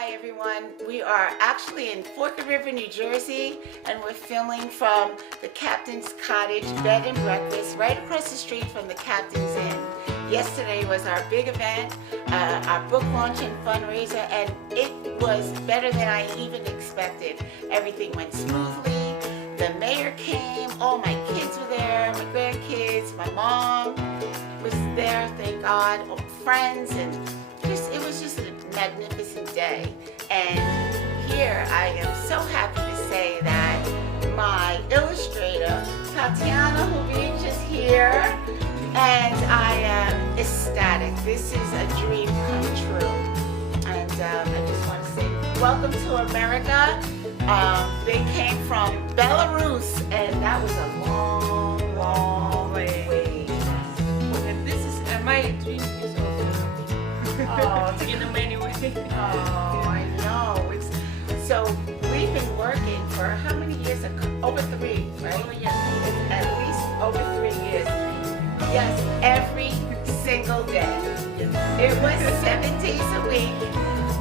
Hi everyone, we are actually in Forked River, New Jersey, and we're filming from the Captain's Cottage Bed and Breakfast right across the street from the Captain's Inn. Yesterday was our big event, our book launch and fundraiser, and it was better than I even expected. Everything went smoothly. The mayor came, all my kids were there, my grandkids, my mom was there, thank God, all friends, and it was just a magnificent day. And here I am so happy to say that my illustrator, Tatiana Hubich, is here, and I am ecstatic. This is a dream come true. And I just want to say welcome to America. They came from Belarus, and that was a long, long way. And this is my dream is also in a many ways. Oh, I know. So we've been working for how many years? Over 3, right? Oh, yes. At least over 3 years. Yes, every single day. Yes. It was 7 days a week,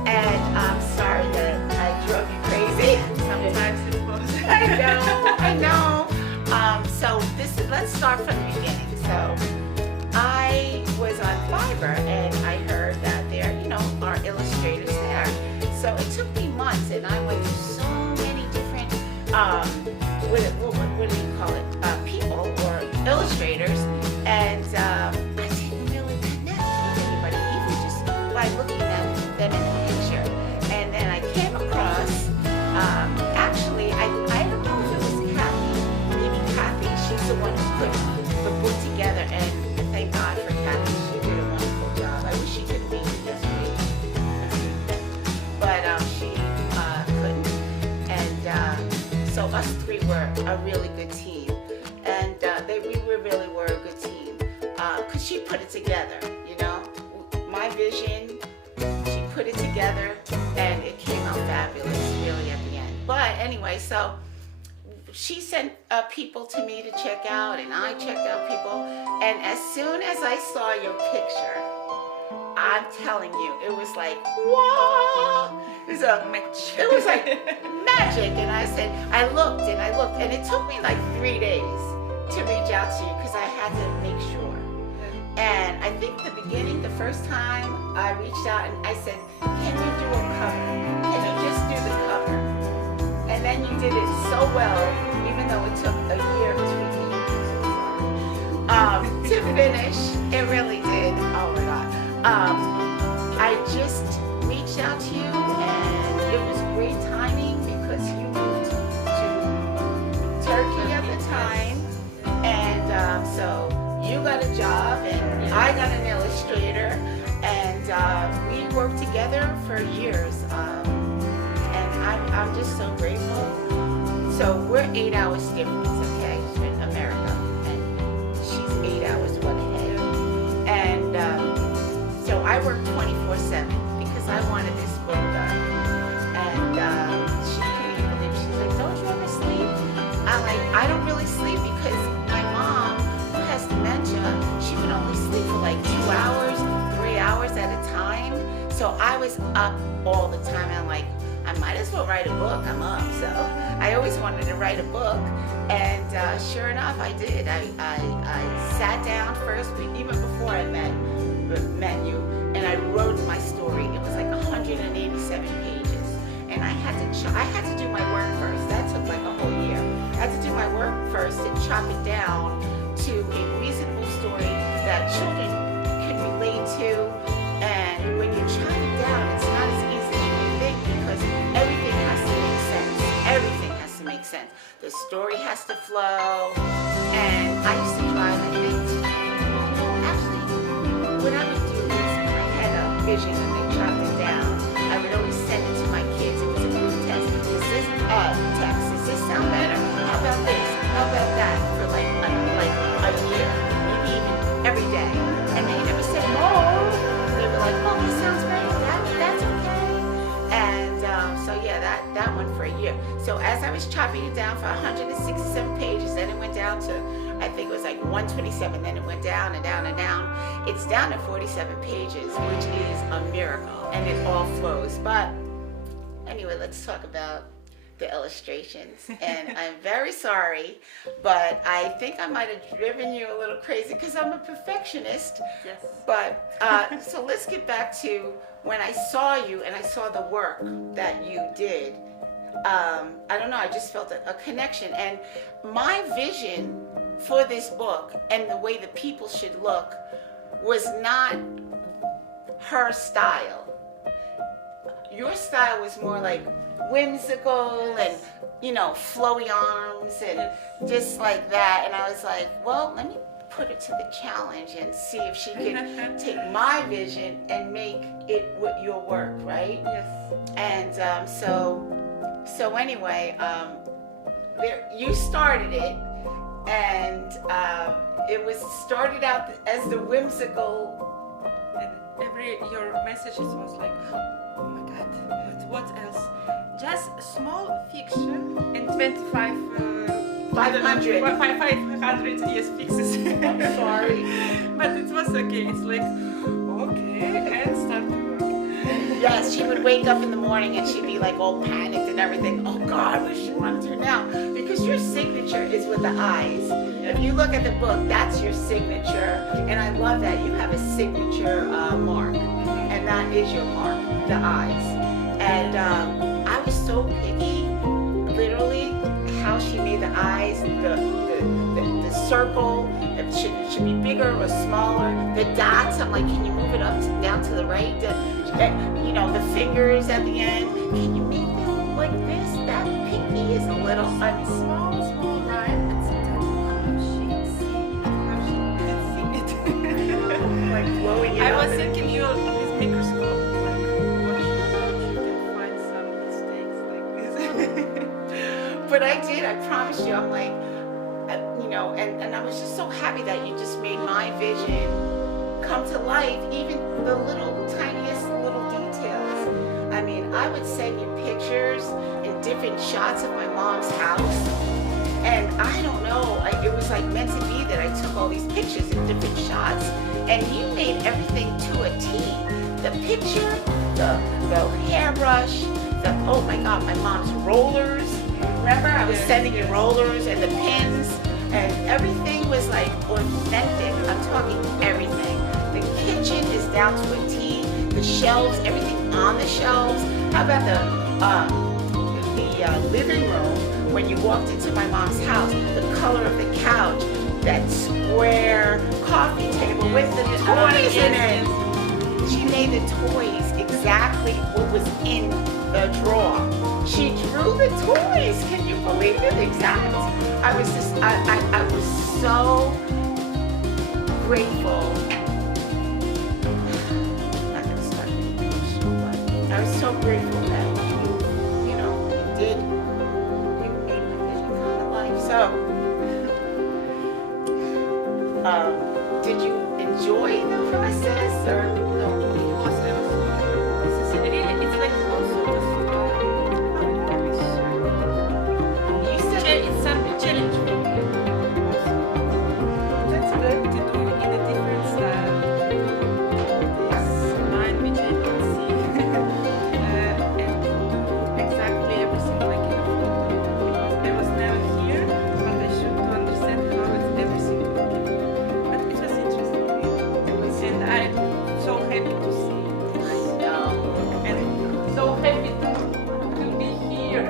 and I'm sorry that I drove you crazy. Sometimes it was. I know. So let's start from the beginning. So I was on Fiverr, and I heard that there, are illustrators there. So it took me months, and I went to so many different, what do you call it, people or illustrators, and I didn't really connect with anybody, even just by looking at them in the picture. And then I came across, actually, I don't know if it was Kathy, maybe Kathy. She's the one who put the book together, and thank God for Kathy. She did a wonderful job. I wish she could be here yesterday, but she couldn't. And so us 3 were a really good team, and we really were a good team because she put it together. My vision. She put it together, and it came out fabulous, really, at the end. But anyway, so she sent people to me to check out, and I checked out people. And as soon as I saw your picture, I'm telling you, it was like, wow! It was like magic. And I looked, and it took me like 3 days to reach out to you because I had to make sure. And I think the first time I reached out and I said, can you do a cover? Can you just do the cover? And then you did it so well, even though it took a year to finish. It really did. Oh my God. I just reached out to you, and it was great timing because you moved to Turkey at the time. And so you got a job, and I got an illustrator, and we worked together for years, and I'm just so grateful. So we're 8 hours difference, okay, in America, and she's 8 hours one ahead, and so I work 24/7 because I wanted this book done, and she couldn't even believe. She's like, don't you ever sleep? I'm like, I don't really sleep because my mom, who has dementia, she would only sleep for like 2 hours, 3 hours at a time. So I was up all the time. And I'm like, I might as well write a book. I'm up. So I always wanted to write a book. And sure enough, I did. I sat down first, even before I met you, and I wrote my story. It was like 187 pages. And I had to do my work first. That took like a whole year. I had to do my work first and chop it down to a reasonable story that children can relate to. And when you chop it down, it's not as easy as you think because everything has to make sense. Everything has to make sense. The story has to flow. And I used to drive and think, actually, what I would do is when I had a vision and they chopped it down, I would always send it to my kids. It was a group text. Does this sound better? How about this? How about that? For like a year, maybe even every day. And they never said no. They were like, oh, this sounds great. That's okay. And so yeah, that went for a year. So as I was chopping it down for 167 pages, then it went down to, I think it was like 127. Then it went down and down and down. It's down to 47 pages, which is a miracle, and it all flows. But Anyway, let's talk about the illustrations. And I'm very sorry, but I think I might have driven you a little crazy because I'm a perfectionist. Yes. But so let's get back to when I saw you and I saw the work that you did. I don't know, I just felt a connection. And my vision for this book and the way the people should look was not her style. Your style was more like whimsical and, you know, flowy arms and just like that. And I was like, well, let me put her to the challenge and see if she could take my vision and make it with your work, right? Yes. And so anyway, you started it, and it was started out as the whimsical. And your messages was like, oh my God, what else? Just small fiction and 500 yes fixes. I'm sorry. But it was okay. It's like okay, and start to work. Yes, she would wake up in the morning and she'd be like all panicked and everything. Oh God, what does she want to do now? Because your signature is with the eyes. If you look at the book, that's your signature. And I love that you have a signature mark. And that is your mark, the eyes. And I was so picky, literally, how she made the eyes, the circle, it should be bigger or smaller. The dots, I'm like, can you move it up down to the right? You know, the fingers at the end, can you make them like this? That pinky is a little Small line, and sometimes she didn't see it. like blowing it I up. was thinking you with microscope, like watch you can find some mistakes like this. But I did, I promise you. I'm like, you know, and I was just so happy that you just made my vision come to life, even the little tiniest little details. I mean, I would send you pictures and different shots of my mom's house, and I don't know, it was like meant to be that I took all these pictures and different shots, and you made everything to a T. The picture, the hairbrush, oh my God, my mom's rollers. Remember, I was sending you rollers and the pins, and everything was like authentic. I'm talking everything. The kitchen is down to a T. The shelves, everything on the shelves. How about the living room when you walked into my mom's house? The color of the couch, that square coffee table with the toys in it. She made the toys exactly what was in the drawer. She drew the toys. Can you believe it? Exact. I was so grateful. I'm not gonna start getting emotional, but I was so grateful that you know you made my vision come to life. So, did you enjoy the process or no? It's like also just it's a challenge for me. That's good. To do in a different style. This line which I can see and do exactly everything like in a photo. Because I was never here, but I should to understand how it's everything working. But it was interesting, and I'm so happy to see. No. And so happy to be here.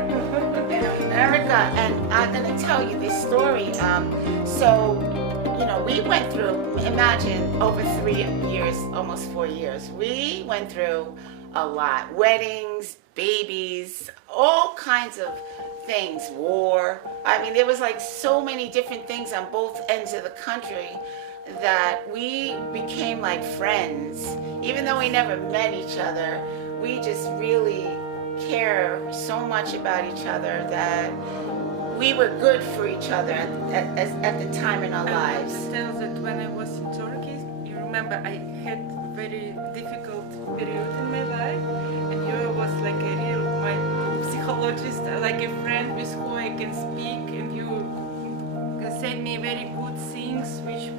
In America, and I'm gonna tell you this story. So, you know, we went through, imagine, over 3 years, almost 4 years. We went through a lot. Weddings, babies, all kinds of things, war. I mean, there was like so many different things on both ends of the country that we became like friends. Even though we never met each other, we just really care so much about each other that we were good for each other at the time in our lives. I want to tell that when I was in Turkey, you remember I had very difficult period in my life, and you was like a real my psychologist, like a friend with who I can speak, and you said me very good things which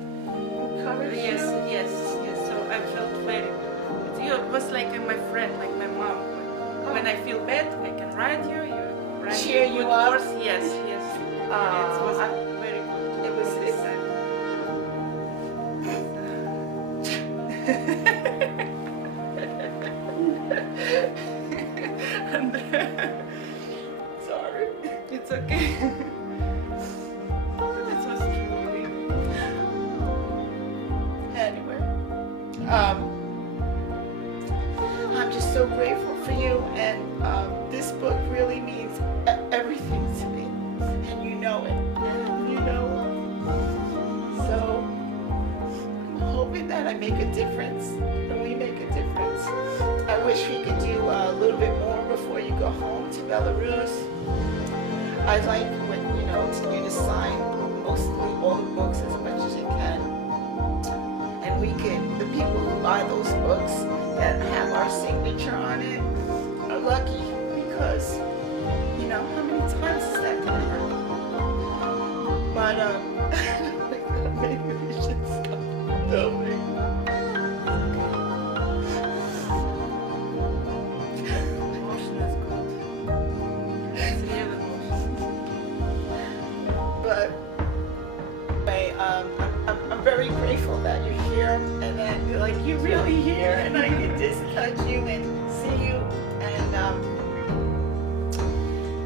yes. So I felt very. You was like my friend, like my mom. when I feel bad, I can write you. You write Cheer me you good up? words. Yes, yes. It was very good. It was. This time. Sorry. It's okay. But it was truly. Anyway, I'm just so grateful for you, and this book really means everything to me, and you know it. You know it. So I'm hoping that I make a difference, and we make a difference. I wish we could do a little bit more before you go home to Belarus. I'd like you to sign mostly all the books as much as you can. And the people who buy those books that have our signature on it are lucky, because, how many times is that gonna happen? But, maybe we should stop filming. Emotion is good. It's real emotion. But anyway, I'm very grateful that you're here, and that you're really here, and I can just touch you and see you. And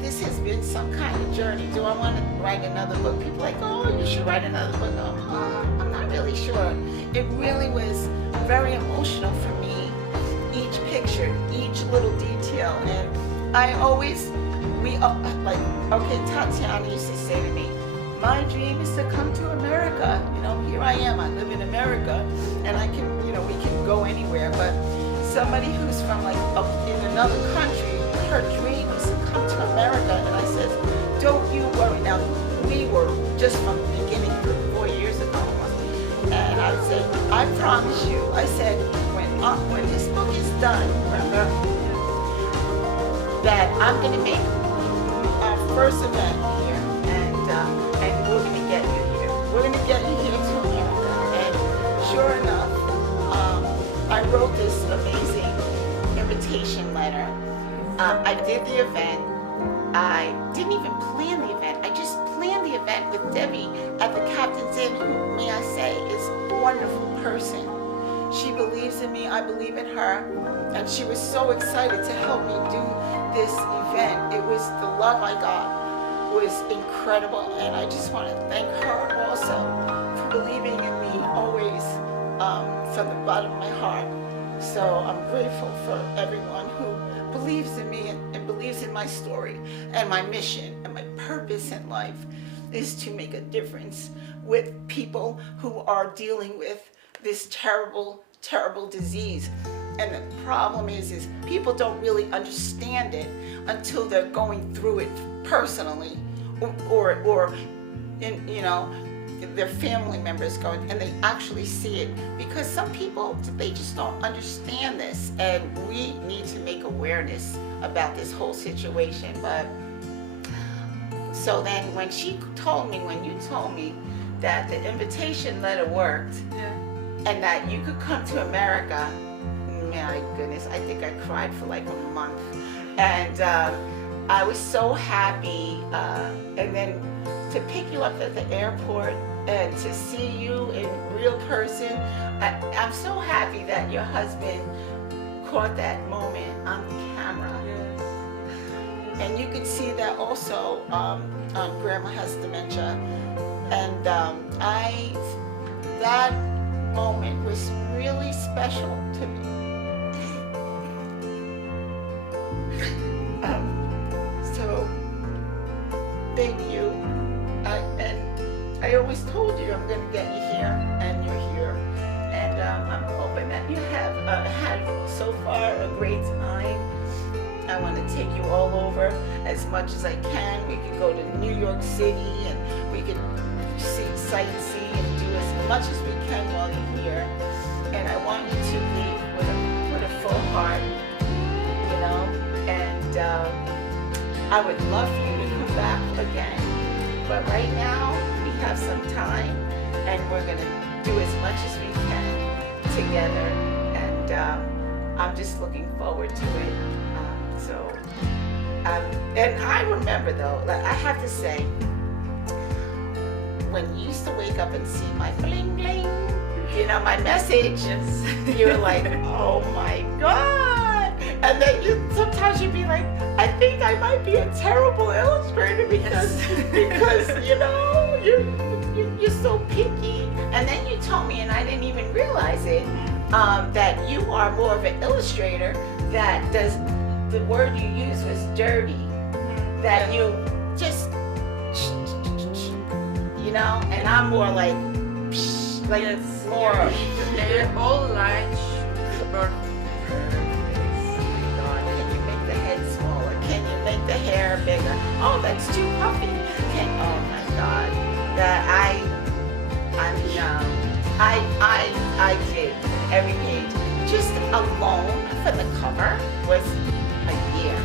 this has been some kind of journey. Do I want to write another book? People are like, oh, you should write another book. I'm not really sure. It really was very emotional for me. Each picture, each little detail, and Tatiana used to say to me, my dream is to come to America. Here I am. I live in America, and we can go anywhere. But somebody who's from up in another country, her dream is to come to America. And I said, don't you worry. Now, we were just from the beginning 4 years ago. And I would say, I promise you, I said, when this book is done, remember, that I'm going to make our first event here, and we're going to get you here. We're going to get you here to America. And sure enough, I wrote this amazing invitation letter. I did the event. I didn't even plan the event. I just planned the event with Debbie at the Captain's Inn, who, may I say, is a wonderful person. She believes in me, I believe in her, and she was so excited to help me do this event. It was the love I got was incredible, and I just want to thank her also for believing in me always, from the bottom of my heart. So I'm grateful for everyone who believes in me and believes in my story and my mission and my purpose in life is to make a difference with people who are dealing with this terrible, terrible disease. And the problem is people don't really understand it until they're going through it personally, or their family members go and they actually see it. Because some people, they just don't understand this, and we need to make awareness about this whole situation. But so then when you told me that the invitation letter worked, Yeah. and that you could come to America, my goodness, I think I cried for like a month. And I was so happy. And then to pick you up at the airport and to see you in real person, I'm so happy that your husband caught that moment on camera. Yes. And you could see that also Grandma has dementia. And that moment was really special to me. So thank you. And I always told you I'm going to get you here, and you're here. And I'm hoping that you have had so far a great time. I want to take you all over as much as I can. We could go to New York City, and we could sightsee and do as much as we can while you're here. And I want you to leave with a full heart, and I would love for you to come back again. But right now, we have some time, and we're going to do as much as we can together. And I'm just looking forward to it. So, and I remember though, like I have to say, when you used to wake up and see my bling bling, you know, my message, Yes. you're like, oh my God. And then sometimes you'd be like, I think I might be a terrible illustrator because you know, you're so picky. And then you told me, and I didn't even realize it, that you are more of an illustrator that does, the word you used was dirty, that you just, you know, and I'm more like Yes. more. They're all light should burn. Can you make the head smaller? Can you make the hair bigger? Oh, that's too puffy. Oh my God, that I did every page. Just alone for the cover was a year.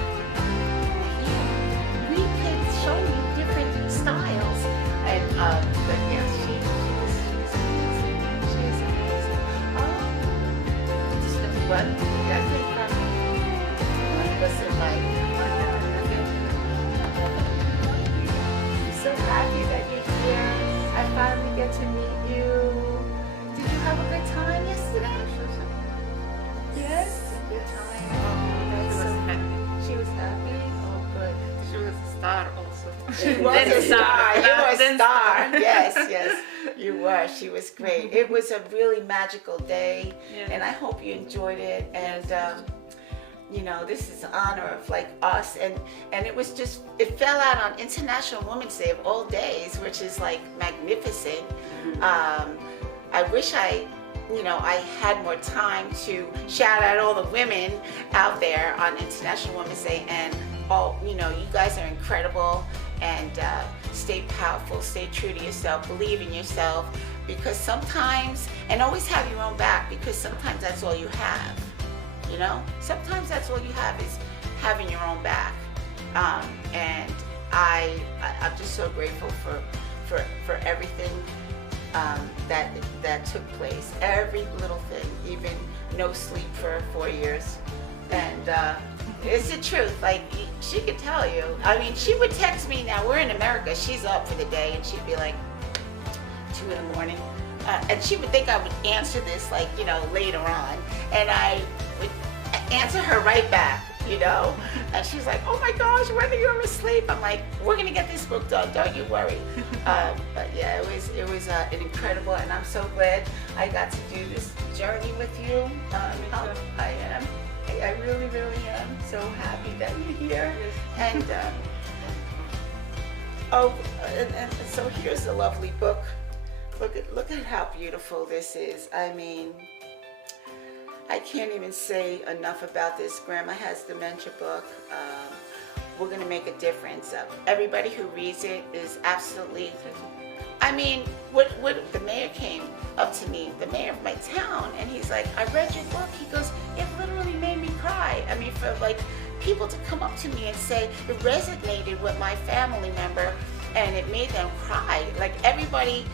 We could show you different styles, and but yeah, she was amazing. She was amazing. Just what that came from. Listen, like, I'm so happy that you're here. I finally get to meet you. Did you have a good time yesterday? Yes? Good time. Oh, that's so happy. She was happy? Oh, good. She was a star also. She was a star. You were a Then star. Yes, yes. You were. She was great. It was a really magical day, Yeah. and I hope you enjoyed it. And you know, this is an honor of like us, and it was just, it fell out on International Women's Day of all days, which is like magnificent. I wish I had more time to shout out all the women out there on International Women's Day, and all, you know, you guys are incredible, and stay powerful, stay true to yourself, believe in yourself, because sometimes, and always have your own back, because sometimes that's all you have, you know? Sometimes that's all you have is having your own back. And I'm just so grateful for everything that took place, every little thing, even no sleep for 4 years, and it's the truth. Like, she could tell you. I mean, she would text me. Now we're in America. She's up for the day, and she'd be like 2 in the morning, and she would think I would answer this like, you know, later on, and I would answer her right back. You know, and she's like, "Oh my gosh, when are you gonna sleep?" I'm like, "We're gonna get this book done. Don't you worry." But yeah, it was an incredible, and I'm so glad I got to do this journey with you. I am. I really, really am so happy that you're here. And and so here's a lovely book. Look at how beautiful this is. I mean, I can't even say enough about this. Grandma Has Dementia book. We're going to make a difference. Everybody who reads it is absolutely, I mean, what the mayor came up to me, the mayor of my town, and he's like, "I read your book." He goes, "It literally made me cry." I mean, for like people to come up to me and say it resonated with my family member and it made them cry. Like, everybody,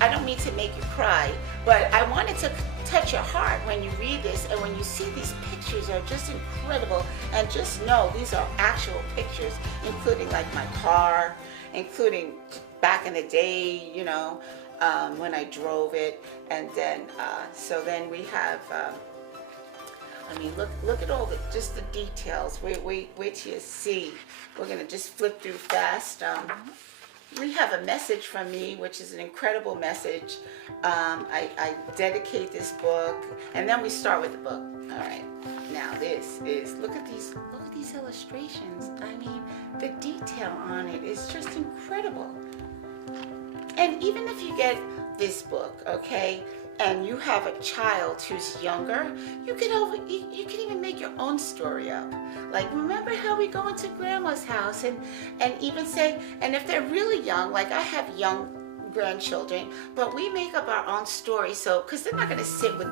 I don't mean to make you cry, but I wanted to touch your heart when you read this, and when you see these pictures are just incredible, and just know these are actual pictures, including like my car, including back in the day, you know, when I drove it. And then so then we have I mean, look at all just the details. Wait till you see. We're gonna just flip through fast. We have a message from me, which is an incredible message. I dedicate this book, and then we start with the book. All right. Now this is, look at these illustrations. I mean, the detail on it is just incredible. And even if you get this book, okay, and you have a child who's younger, you can even make your own story up. Like, remember how we go into grandma's house and even say, and if they're really young, like I have young grandchildren, but we make up our own story, so, because they're not going to sit with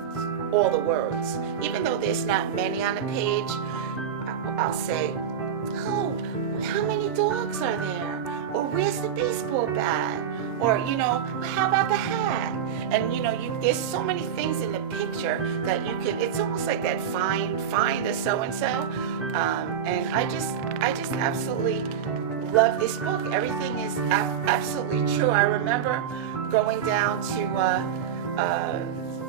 all the words. Even though there's not many on the page, I'll say, "Oh, how many dogs are there?" Or, "Where's the baseball bat?" Or, how about the hat? And there's so many things in the picture that you could. It's almost like that find a so and so. And I just absolutely love this book. Everything is absolutely true. I remember going down to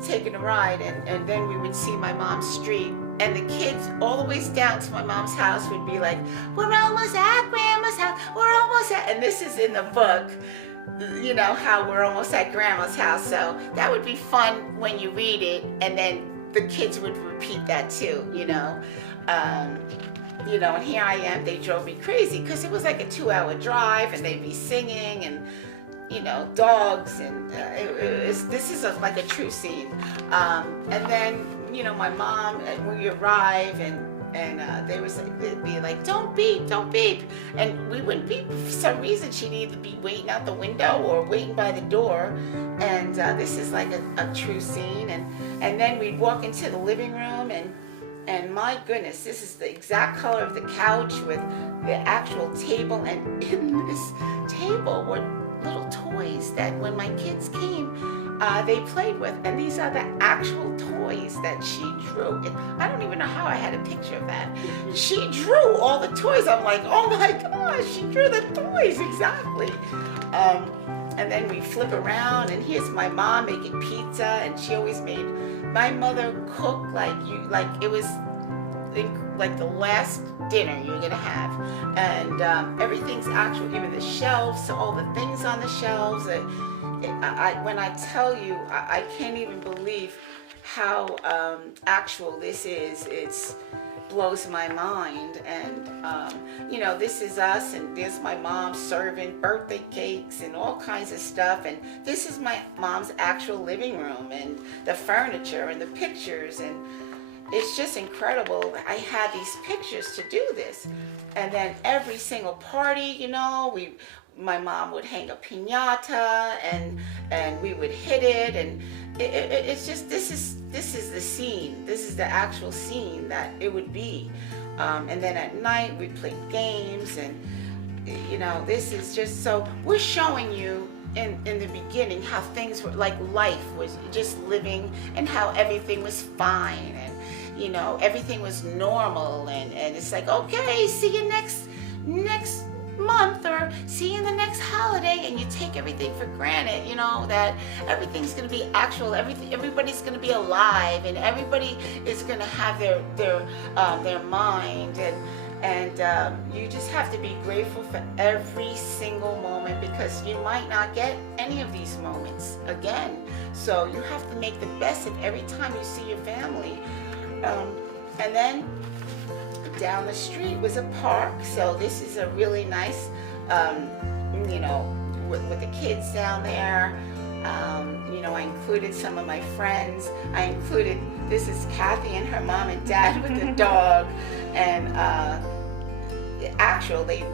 taking a ride, and then we would see my mom's street, and the kids all the ways down to my mom's house would be like, "We're almost at Grandma's house. We're almost at," and this is in the book. How we're almost at Grandma's house. So that would be fun when you read it, and then the kids would repeat that too. And here I am. They drove me crazy because it was like a 2-hour drive, and they'd be singing and dogs, and this is like a true scene. And then my mom, and we arrive, and they'd be like, "Don't beep, don't beep," and we wouldn't beep. For some reason, she'd either be waiting out the window or waiting by the door. And this is like a true scene. And then we'd walk into the living room, and my goodness, this is the exact color of the couch with the actual table, and in this table were little toys that when my kids came, they played with, and these are the actual toys that she drew. And I don't even know how I had a picture of that. She drew all the toys. I'm like, oh my gosh, she drew the toys exactly. And then we flip around, and here's my mom making pizza, and she always made my mother cook like it was like the last dinner you're gonna have, and everything's actual, even the shelves, all the things on the shelves. When I tell you, I can't even believe how actual this is. It blows my mind. And this is us, and there's my mom serving birthday cakes and all kinds of stuff, and this is my mom's actual living room, and the furniture and the pictures, and it's just incredible. I had these pictures to do this. And then every single party, my mom would hang a piñata, and we would hit it, and it's just, this is the scene. This is the actual scene that it would be. And then at night we'd play games, and this is just, so we're showing you in the beginning how things were, like life was just living, and how everything was fine, and everything was normal, and it's like, okay, see you next month, or see you in the next holiday, and you take everything for granted, that everything's going to be actual, everybody's going to be alive, and everybody is going to have their mind, and you just have to be grateful for every single moment, because you might not get any of these moments again. So you have to make the best of every time you see your family. And then down the street was a park, so this is a really nice, with the kids down there. I included some of my friends. This is Kathy and her mom and dad with the dog, and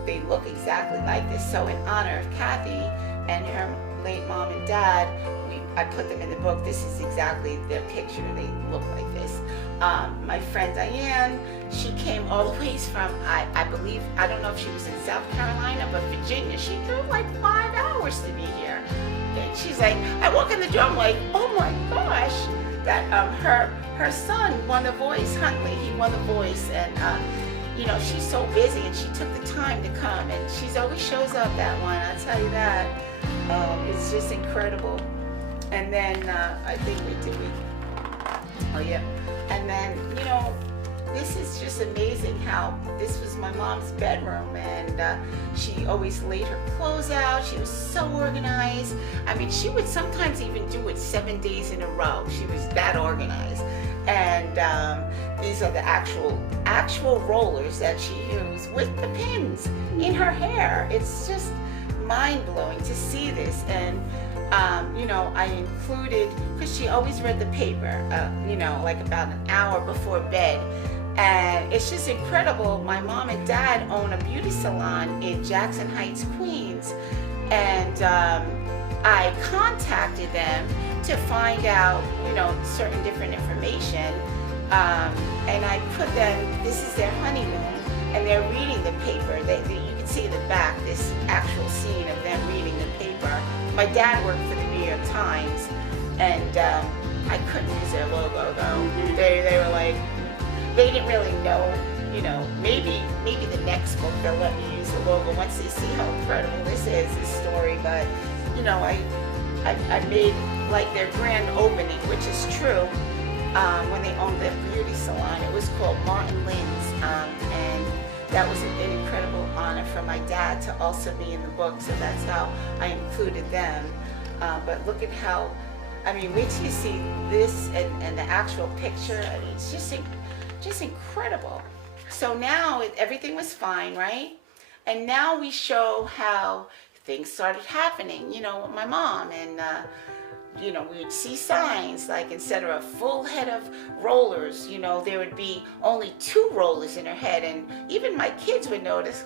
they look exactly like this. So in honor of Kathy and her late mom and dad, I put them in the book. This is exactly their picture. They look like this. My friend Diane, she came all the ways from, I believe, I don't know if she was in South Carolina, but Virginia. She drove like 5 hours to be here. And she's like, I walk in the door, I'm like, oh my gosh, that her son won The Voice, Huntley, he won The Voice, and she's so busy, and she took the time to come, and she's always shows up, that one, I'll tell you that. It's just incredible. And then I think oh yeah, and then this is just amazing how this was my mom's bedroom, and she always laid her clothes out. She was so organized. I mean, she would sometimes even do it 7 days in a row. She was that organized. And these are the actual rollers that she used with the pins in her hair. It's just mind-blowing to see this. And I included, because she always read the paper, like about an hour before bed. And it's just incredible. My mom and dad own a beauty salon in Jackson Heights, Queens. And I contacted them to find out, certain different information. And I put them, this is their honeymoon. and they're reading the paper. You can see in the back this actual scene of them reading the paper. My dad worked for the New York Times, and I couldn't use their logo though. They were like, they didn't really know, you know, maybe the next book they'll let me use the logo once they see how incredible this story. But you know, I made like their grand opening, which is true, when they owned their beauty salon. It was called Martin Lynn's, and that was an incredible honor for my dad to also be in the book, so that's how I included them. But look at how, I mean, wait till you see this and the actual picture. I mean, it's just incredible. So now everything was fine, right? And now we show how things started happening, you know, with my mom. And you know, we would see signs like instead of a full head of rollers, you know, there would be only 2 rollers in her head. And even my kids would notice,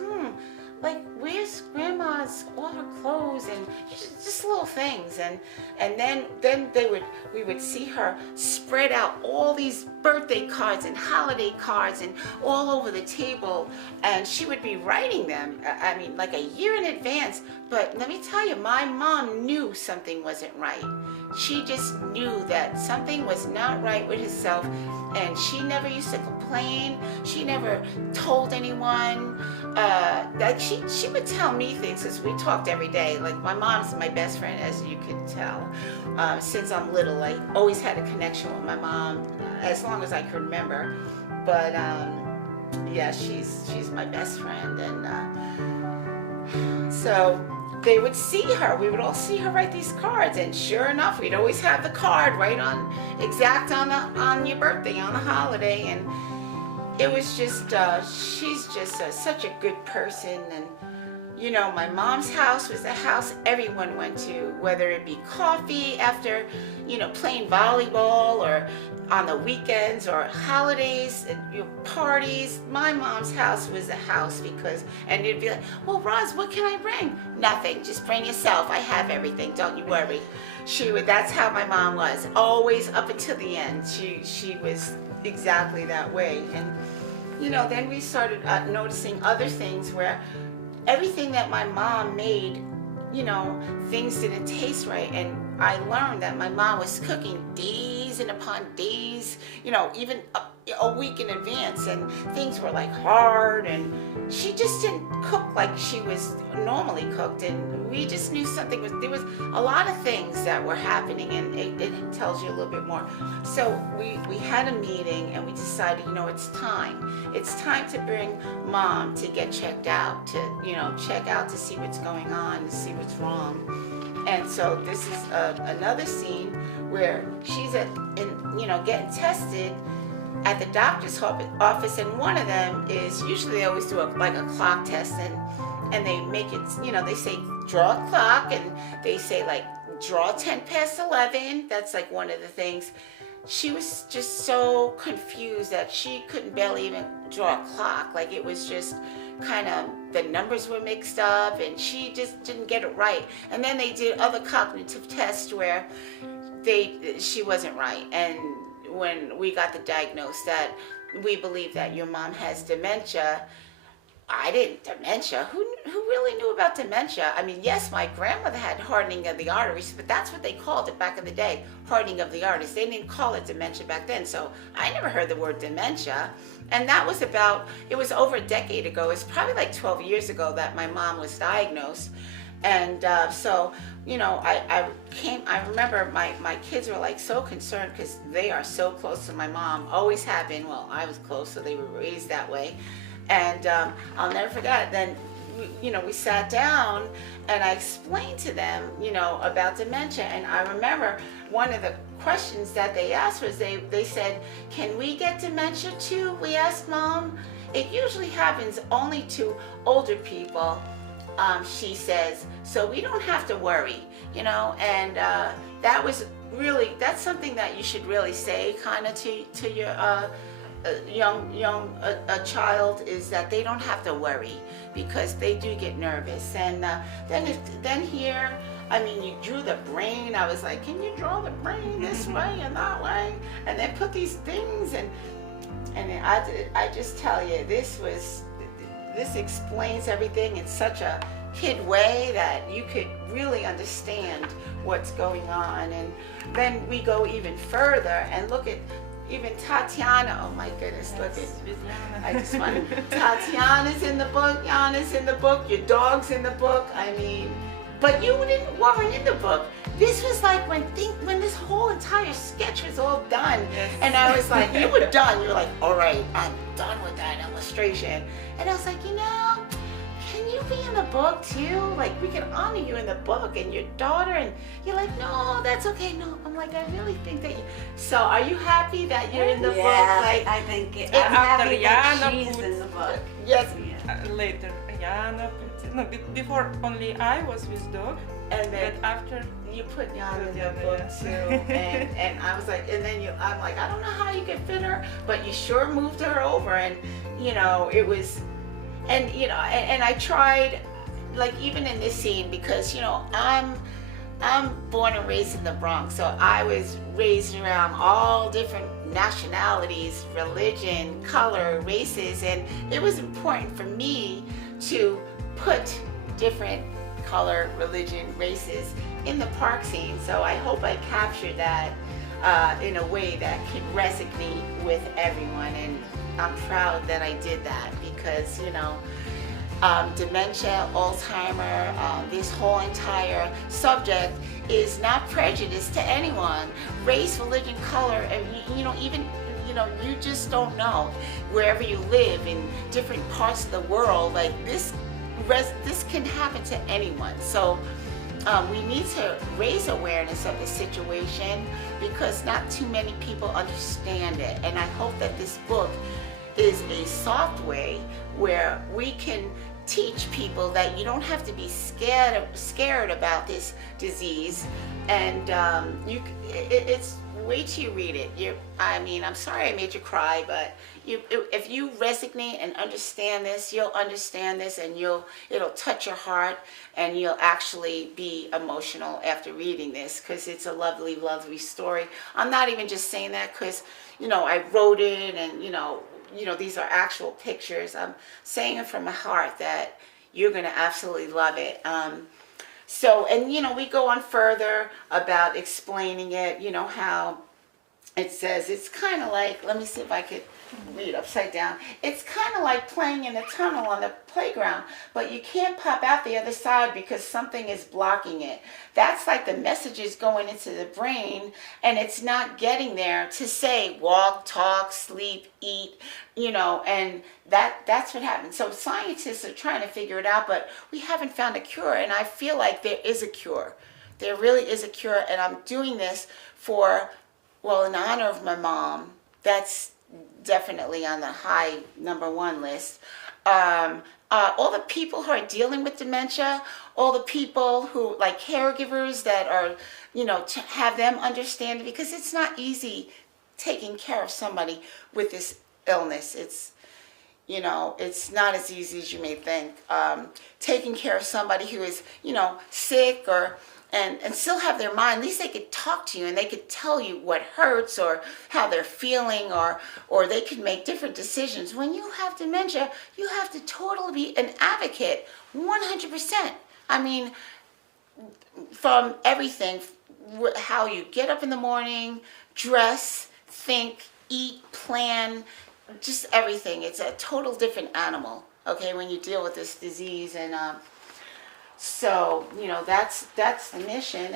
like, where's grandma's, all her clothes, and just little things. And then we would see her spread out all these birthday cards and holiday cards and all over the table, and she would be writing them, I mean, like a year in advance. But let me tell you, my mom knew something wasn't right. She just knew that something was not right with herself, and she never used to complain. She never told anyone. Like she would tell me things, because we talked every day. Like, my mom's my best friend, as you can tell. Since I'm little, I always had a connection with my mom, as long as I could remember. But yeah, she's my best friend, and so they would see her. We would all see her write these cards, and sure enough, we'd always have the card right on your birthday, on the holiday. And it was just, she's just such a good person. And you know, my mom's house was the house everyone went to, whether it be coffee after, you know, playing volleyball, or on the weekends, or holidays, parties. My mom's house was the house, because, and it'd be like, well, Roz, what can I bring? Nothing, just bring yourself. I have everything, don't you worry. That's how my mom was, always up until the end. She was exactly that way. And, you know, then we started noticing other things where everything that my mom made, you know, things didn't taste right. And I learned that my mom was cooking days and upon days, you know, even a week in advance, and things were like hard, and she just didn't cook like she was normally cooked. And we just knew there was a lot of things that were happening, and it tells you a little bit more. So we had a meeting, and we decided, you know, it's time to bring mom to get checked out, to, you know, check out to see what's going on, to see what's wrong. And so this is another scene where she's getting tested at the doctor's office, and one of them is, usually they always do a clock test, and they make it, you know, they say draw a clock, and they say like draw 10 past 11. That's like one of the things. She was just so confused that she couldn't barely even draw a clock. Like, it was just kind of, the numbers were mixed up, and she just didn't get it right. And then they did other cognitive tests where she wasn't right. And when we got the diagnosis that we believe that your mom has dementia, dementia? Who really knew about dementia? I mean, yes, my grandmother had hardening of the arteries, but that's what they called it back in the day, hardening of the arteries. They didn't call it dementia back then, so I never heard the word dementia. And that was it was over a decade ago. It's probably like 12 years ago that my mom was diagnosed. And so, you know, I remember my kids were like so concerned, because they are so close to my mom, always have been. Well, I was close, so they were raised that way. And I'll never forget, then, we sat down, and I explained to them, about dementia. And I remember one of the questions that they asked was, they said, can we get dementia too? We asked Mom. It usually happens only to older people, she says, so we don't have to worry, and that was really, that's something that you should really say kind of to your young child, is that they don't have to worry, because they do get nervous. And then here, I mean, you drew the brain. I was like, can you draw the brain this way and that way? And then put these things, and I just tell you, this explains everything in such a kid way that you could really understand what's going on. And then we go even further and look at even Tatiana. Oh my goodness, look at, I just want to, Tatiana's in the book, Yana's in the book, your dog's in the book. I mean, but you weren't in the book. This was like when this whole entire sketch was all done. Yes. And I was like, you were done. You were like, all right, I'm done with that illustration. And I was like, you know, can you be in the book too? Like, we can honor you in the book and your daughter. And you're like, no, that's okay. No, I'm like, I really think that you. So are you happy that you're in the book? Like, I think I'm after happy that Jana she's put- in the book. yes. Later, Jana put, no, before only I was with dog, And but then after you put Yana in the Yana, book yeah. too, and I was like, and then I'm like, I don't know how you could fit her, but you sure moved her over, and you know it was, and you know, and I tried, like even in this scene, because you know I'm born and raised in the Bronx, so I was raised around all different nationalities, religion, color, races, and it was important for me to put different color, religion, races in the park scene. So I hope I captured that in a way that can resonate with everyone, and I'm proud that I did that, because you know, dementia, Alzheimer, this whole entire subject is not prejudice to anyone. Race, religion, color, and you know, even you know, you just don't know wherever you live in different parts of the world. Like this can happen to anyone. So we need to raise awareness of the situation, because not too many people understand it. And I hope that this book is a soft way where we can teach people that you don't have to be scared about this disease. And it's wait till you read it. I mean, I'm sorry I made you cry, but if you resonate and understand this, you'll understand this, and it'll touch your heart, and you'll actually be emotional after reading this, because it's a lovely, lovely story. I'm not even just saying that because you know I wrote it, and you know these are actual pictures. I'm saying it from my heart that you're gonna absolutely love it. So, and you know, we go on further about explaining it, you know, how it says it's kind of like, let me see if I could read upside down. It's kind of like playing in a tunnel on the playground, but you can't pop out the other side because something is blocking it. That's like the messages going into the brain, and it's not getting there to say walk, talk, sleep, eat, you know, and that's what happens. So scientists are trying to figure it out, but we haven't found a cure, and I feel like there is a cure. There really is a cure, and I'm doing this for, well, in honor of my mom. That's definitely on the high #1 list. All the people who are dealing with dementia, all the people who, like caregivers that are, you know, to have them understand it, because it's not easy taking care of somebody with this illness. It's, you know, it's not as easy as you may think. Taking care of somebody who is, you know, sick or and still have their mind, at least they could talk to you and they could tell you what hurts or how they're feeling, or they could make different decisions. When you have dementia, you have to totally be an advocate, 100%. I mean, from everything, how you get up in the morning, dress, think, eat, plan, just everything. It's a total different animal, okay, when you deal with this disease. And so, you know, that's the mission.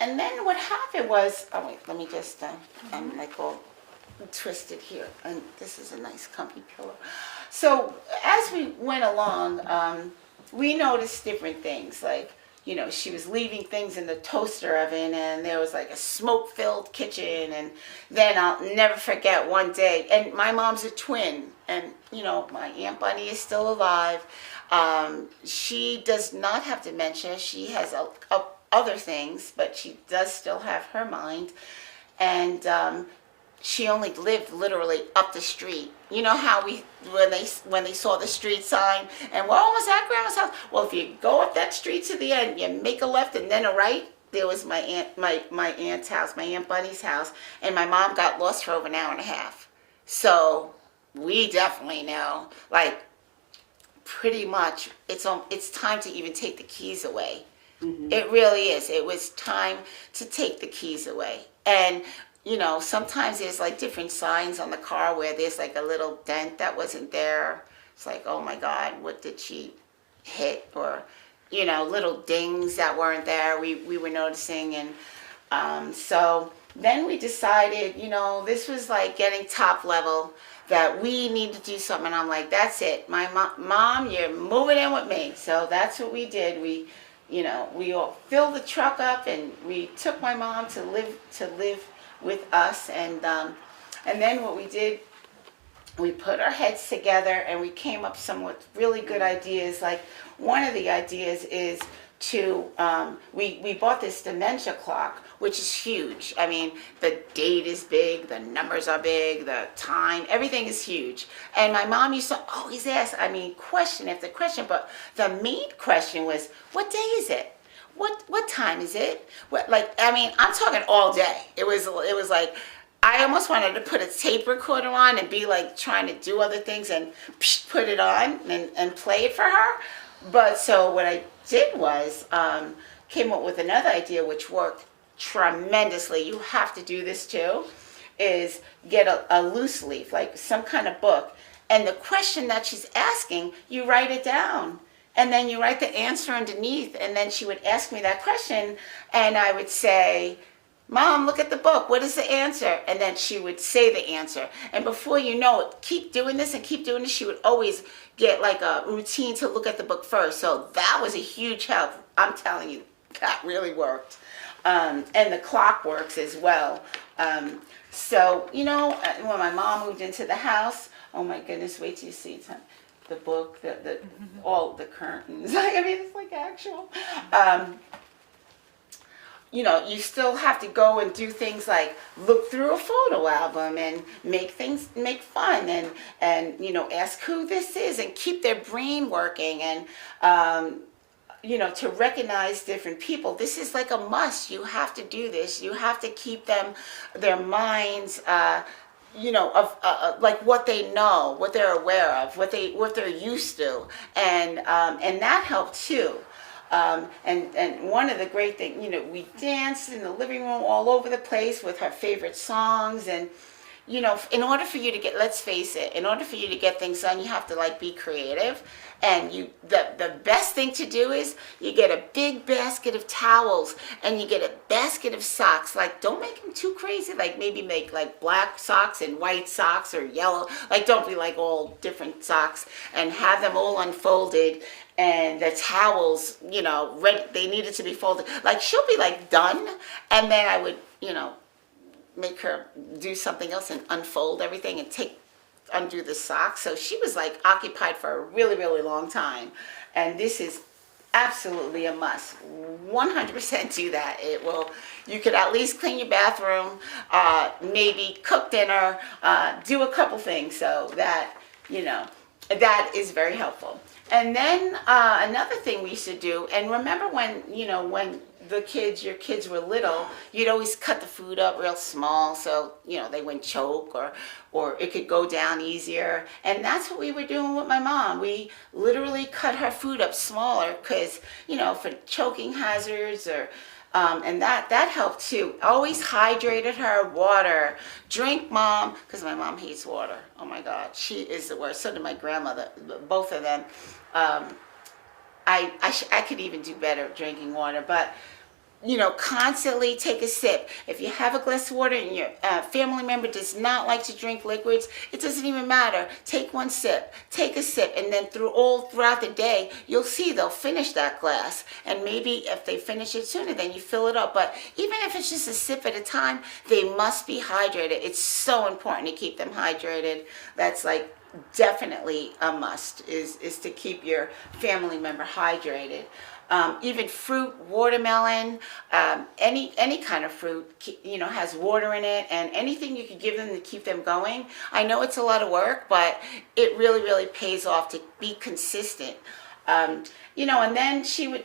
And then what happened was, oh wait, let me just, I'm like all twisted here, and this is a nice comfy pillow. So as we went along, we noticed different things, like, you know, she was leaving things in the toaster oven, and there was like a smoke-filled kitchen. And then I'll never forget one day, and my mom's a twin, and you know, my Aunt Bunny is still alive. She does not have dementia. She has other things, but she does still have her mind. And she only lived literally up the street. You know how when they saw the street sign and we're almost at Grandma's house. Well, if you go up that street to the end, you make a left and then a right. There was my aunt's house, my Aunt Bunny's house, and my mom got lost for over an hour and a half. So we definitely know, like, pretty much it's time to even take the keys away. It really is. It was time to take the keys away. And, sometimes there's like different signs on the car where there's like a little dent that wasn't there. It's like, oh my God, what did she hit? Or, little dings that weren't there. We were noticing. And so then we decided, this was like getting top level, that we need to do something. And I'm like, that's it. My mom, you're moving in with me. So that's what we did. We all filled the truck up, and we took my mom to live with us. And then what we did, we put our heads together, and we came up some with really good ideas. Like, one of the ideas is to we bought this dementia clock, which is huge. I mean, the date is big, the numbers are big, the time, everything is huge. And my mom used to always ask, question after question, but the main question was, what day is it? What time is it? I'm talking all day. It was like, I almost wanted to put a tape recorder on and be like trying to do other things and put it on and play it for her. But so what I did was came up with another idea, which worked tremendously. You have to do this too, is get a loose leaf, like some kind of book, and the question that she's asking, you write it down, and then you write the answer underneath. And then she would ask me that question, and I would say, Mom, look at the book. What is the answer? And then she would say the answer. And before you know it, keep doing this and keep doing this. She would always get like a routine to look at the book first. So that was a huge help. I'm telling you, that really worked. And the clock works as well. So, when my mom moved into the house, oh my goodness, wait till you see the book, all the curtains. It's like actual. You still have to go and do things like look through a photo album and make fun and ask who this is and keep their brain working and, to recognize different people. This is like a must. You have to do this. You have to keep their minds, like what they know, what they're aware of, what they're used to. And that helped too. And one of the great things, we danced in the living room all over the place with her favorite songs. And, in order for you to let's face it, in order for you to get things done, you have to like be creative. And the best thing to do is you get a big basket of towels and you get a basket of socks. Like, don't make them too crazy. Like, maybe make like black socks and white socks or yellow. Like, don't be like all different socks, and have them all unfolded. And the towels, they needed to be folded. Like, she'll be like done, and then I would, make her do something else and unfold everything and undo the socks. So she was like occupied for a really, really long time. And this is absolutely a must. 100% do that. You could at least clean your bathroom, maybe cook dinner, do a couple things. So that, that is very helpful. And then another thing we used to do, and remember when your kids were little, you'd always cut the food up real small so, they wouldn't choke or it could go down easier. And that's what we were doing with my mom. We literally cut her food up smaller because, for choking hazards or, and that helped too. Always hydrated her, water, drink, Mom, because my mom hates water. Oh my God, she is the worst. So did my grandmother, both of them. I could even do better drinking water, but constantly take a sip. If you have a glass of water and your family member does not like to drink liquids, it doesn't even matter. Take one sip, take a sip, and then throughout the day, you'll see they'll finish that glass. And maybe if they finish it sooner, then you fill it up. But even if it's just a sip at a time, they must be hydrated. It's so important to keep them hydrated. That's like definitely a must, is to keep your family member hydrated. Even fruit, watermelon, any kind of fruit, has water in it, and anything you can give them to keep them going. I know it's a lot of work, but it really, really pays off to be consistent. And then she would,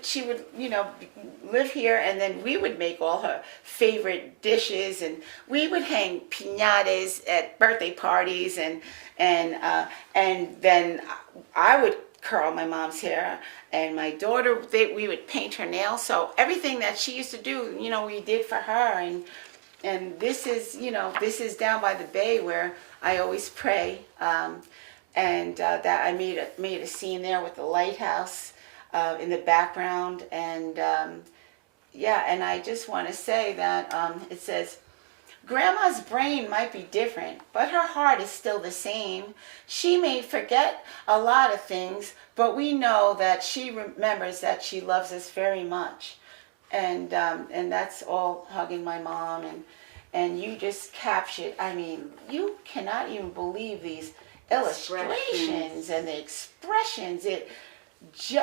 live here, and then we would make all her favorite dishes, and we would hang piñatas at birthday parties, and then I would curl my mom's hair, and my daughter, we would paint her nails. So everything that she used to do, we did for her, and this is down by the bay where I always pray, and that I made a scene there with the lighthouse in the background, and and I just want to say that it says, Grandma's brain might be different, but her heart is still the same. She may forget a lot of things, but we know that she remembers that she loves us very much. And that's all hugging my mom, and you just captured, I mean, you cannot even believe these illustrations and the expressions.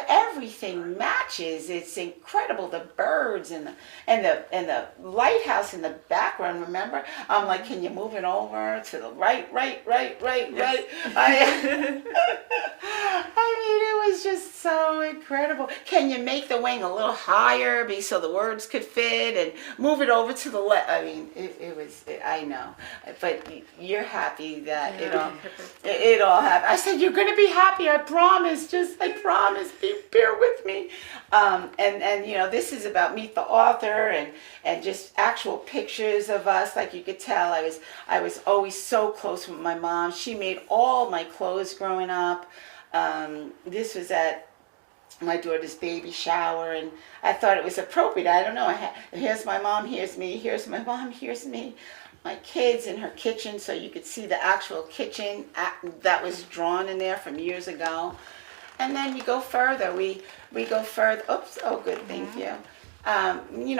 Everything matches. It's incredible. The birds and the lighthouse in the background. Remember, I'm like, can you move it over to the right? Yes. I mean, it was just so incredible. Can you make the wing a little higher so the words could fit, and move it over to the left? I mean, it was. I know, but you're happy that it all happened. I said, you're going to be happy. I promise. I promise. Bear with me. And this is about Meet the Author, and just actual pictures of us. Like you could tell, I was always so close with my mom. She made all my clothes growing up. This was at my daughter's baby shower, and I thought it was appropriate. I don't know. Here's my mom. Here's me. Here's my mom. Here's me. My kids in her kitchen, so you could see the actual kitchen that was drawn in there from years ago. And then you go further. We go further. Oops. Oh, good. Thank you.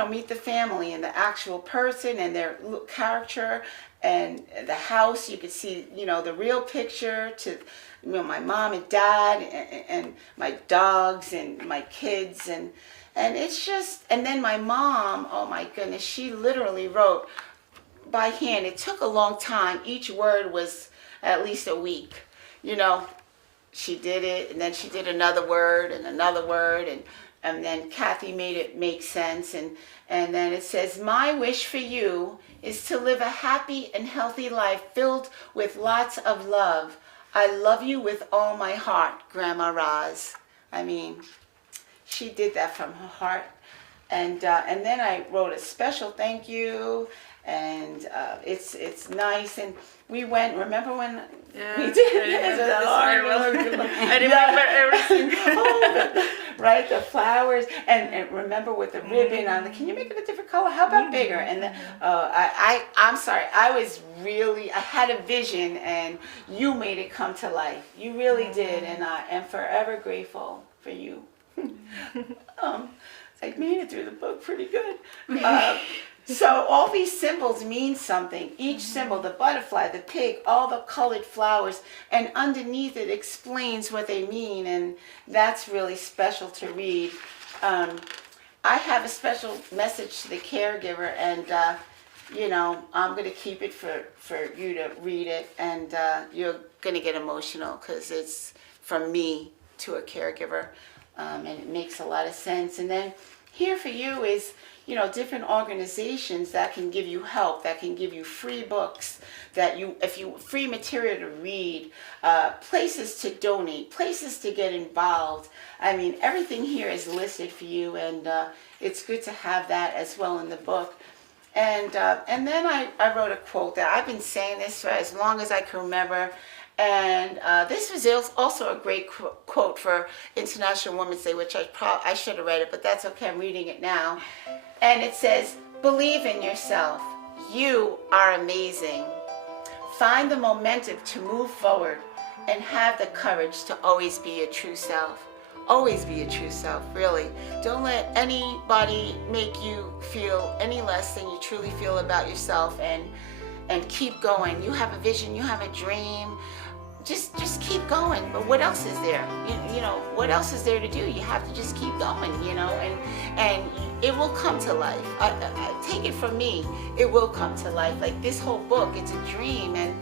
Meet the family and the actual person and their character, and the house. You could see, the real picture to, my mom and dad, and my dogs and my kids, and it's just. And then my mom. Oh my goodness, she literally wrote by hand. It took a long time. Each word was at least a week. She did it, and then she did another word, and then Kathy made it make sense, and then it says, my wish for you is to live a happy and healthy life filled with lots of love. I love you with all my heart, Grandma Roz. I mean, she did that from her heart, and then I wrote a special thank you, and it's nice, and we went. Remember when we did it? I remember everything. Right, the flowers, and remember with the ribbon on the. Can you make it a different color? How about bigger? And I'm sorry. I had a vision, and you made it come to life. You really did, and I am forever grateful for you. I made it through the book pretty good. So all these symbols mean something. Each symbol, the butterfly, the pig, all the colored flowers, and underneath it explains what they mean, and that's really special to read. I have a special message to the caregiver, and I'm going to keep it for you to read it, and you're going to get emotional because it's from me to a caregiver, and it makes a lot of sense. And then here for you is different organizations that can give you help, that can give you free books, free material to read, places to donate, places to get involved. I mean, everything here is listed for you, and it's good to have that as well in the book. And then I wrote a quote that I've been saying this for as long as I can remember. And this was also a great quote for International Women's Day, which I should have read it, but that's okay. I'm reading it now. And it says, believe in yourself. You are amazing. Find the momentum to move forward and have the courage to always be your true self. Always be your true self, really. Don't let anybody make you feel any less than you truly feel about yourself, and keep going. You have a vision, you have a dream. Just keep going. But what else is there? What else is there to do? You have to just keep going, and it will come to life. I take it from me, it will come to life. Like this whole book, it's a dream, and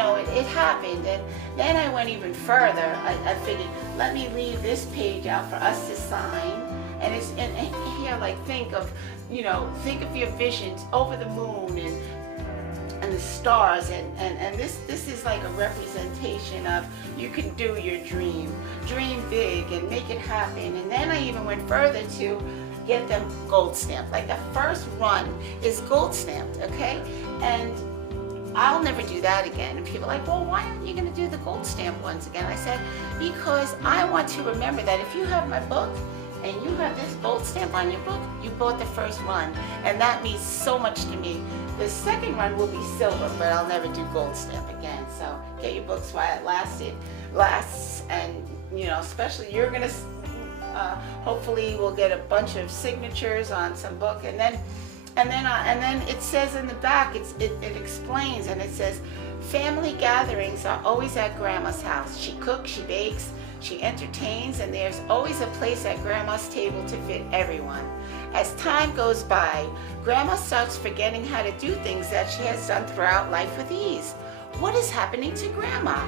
know, it happened. And then I went even further. I figured, let me leave this page out for us to sign. And it's and here, like, think of your visions over the moon and the stars, and this is like a representation of you can do your dream big and make it happen. And then I even went further to get them gold stamped. Like the first run is gold stamped, okay? And I'll never do that again. And people are like, well, why aren't you going to do the gold stamp ones again? I said, because I want to remember that if you have my book and you have this gold stamp on your book, you bought the first run. And that means so much to me. The second run will be silver, but I'll never do gold stamp again. So get your books while it lasts. And, especially you're going to, hopefully we'll get a bunch of signatures on some book. And then it says in the back, it explains, and it says, family gatherings are always at Grandma's house. She cooks, she bakes, she entertains, and there's always a place at Grandma's table to fit everyone. As time goes by, Grandma starts forgetting how to do things that she has done throughout life with ease. What is happening to Grandma?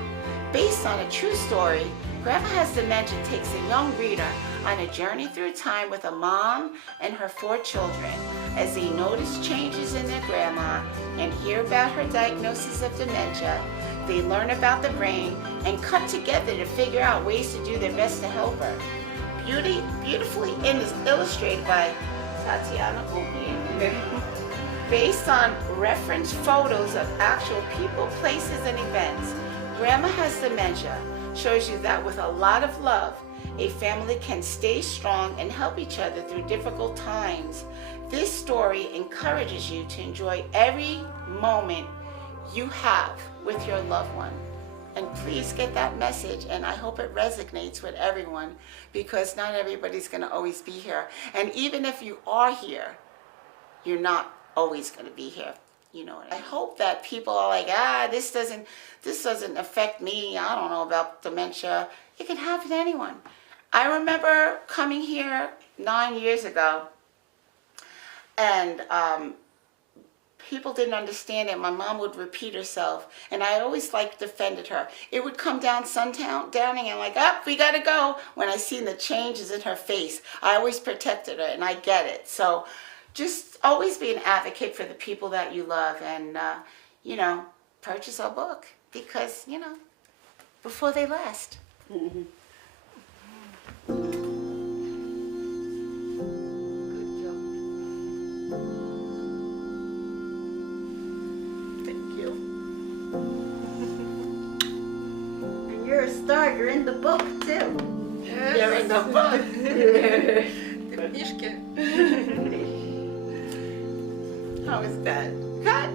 Based on a true story, Grandma Has Dementia takes a young reader on a journey through time with a mom and her 4 children as they notice changes in their grandma and hear about her diagnosis of dementia. They learn about the brain and come together to figure out ways to do their best to help her. Beautifully illustrated by Tatiana Goldman. Based on reference photos of actual people, places, and events, Grandma Has Dementia shows you that with a lot of love, a family can stay strong and help each other through difficult times. This story encourages you to enjoy every moment you have with your loved one. And please get that message, and I hope it resonates with everyone, because not everybody's going to always be here. And even if you are here, you're not always going to be here. I hope that people are like, this doesn't affect me. I don't know about dementia. It can happen to anyone. I remember coming here 9 years ago, and people didn't understand it. My mom would repeat herself, and I always defended her. It would come down sundowning, and like, we gotta go. When I seen the changes in her face, I always protected her, and I get it. So just always be an advocate for the people that you love, and purchase our book, because before they last. Mm-hmm. You're a star. You're in the book too. Yes. You're in the book. The книжки. How is that? Cut.